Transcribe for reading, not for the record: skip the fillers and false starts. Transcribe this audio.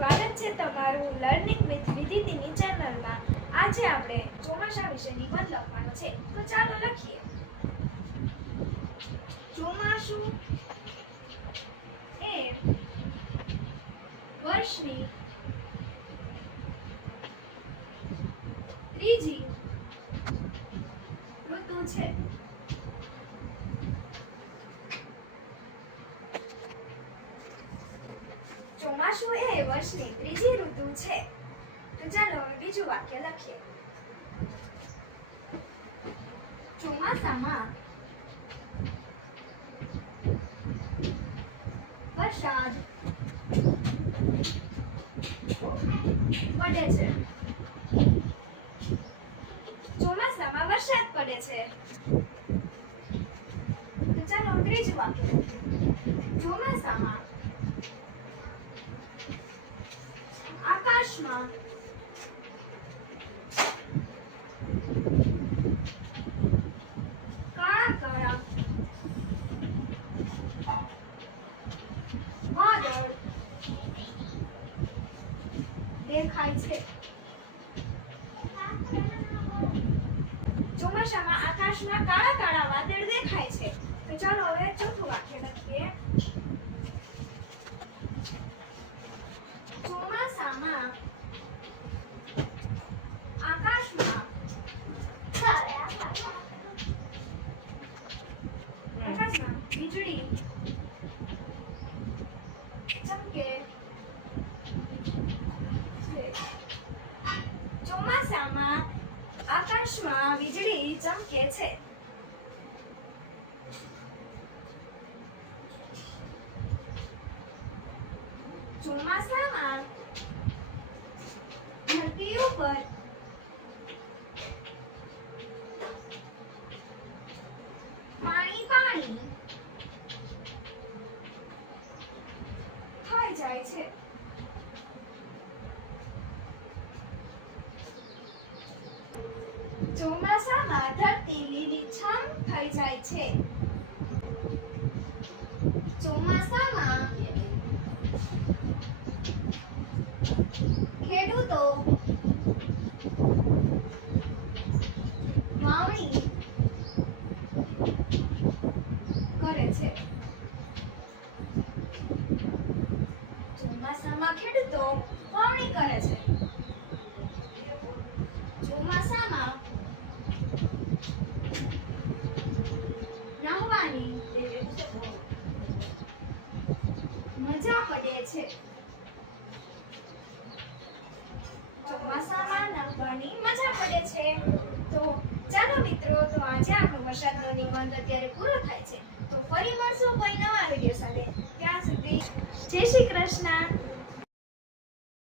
સ્વાગત છે તમારું લર્નિંગ વિથ વિધિની ચેનલમાં। આજે આપણે ચોમાસા વિશે નિબંધ લખવાનો છે, તો ચાલો લખીએ। ચોમાસું એ વર્ષની ત્રીજી ઋતુ છે। ચોમાસું એ વર્ષની ત્રીજી ઋતુ છે। તો ચાલો હવે બીજું વાક્ય લખીએ। ચોમાસામાં વરસાદ પડે છે। ચોમાસામાં વરસાદ પડે છે। તો ચાલો ત્રીજું વાક્ય લખીએ। ચોમાસામાં આકાશમાં કાળા કાળા વાદળ દેખાય છે। ચોમાસામાં આકાશમાં કાળા કાળા વાદળ દેખાય છે। તો ચાલો હવે ચોથું વાક્ય લખીએ। ચોમાસામાં આકાશમાં વીજળી ચમકે છે। ચોમાસામાં આકાશમાં વીજળી ચમકે છે। ચોમાસામાં ધરતી ઉપર પાણી પાણી થઈ જાય છે। ચોમાસામાં ધરતી લીલીછમ થઈ જાય છે। ચોમાસામાં ખેડૂતો વાવણી કરે છે। ચોમાસામાં ખેડૂતો વાવણી કરે છે। ચોમાસામાં નાહવાની મજા પડે છે। ચોમાસામાં નાહવાની મજા પડે છે। તો ચાલો મિત્રો, તો આજે આપણો વરસાદનો નિબંધ અત્યારે પૂરો થાય છે। તો ફરી મળશું કોઈ નવા વિડીયો સાથે। ત્યાં સુધી જય શ્રી કૃષ્ણ।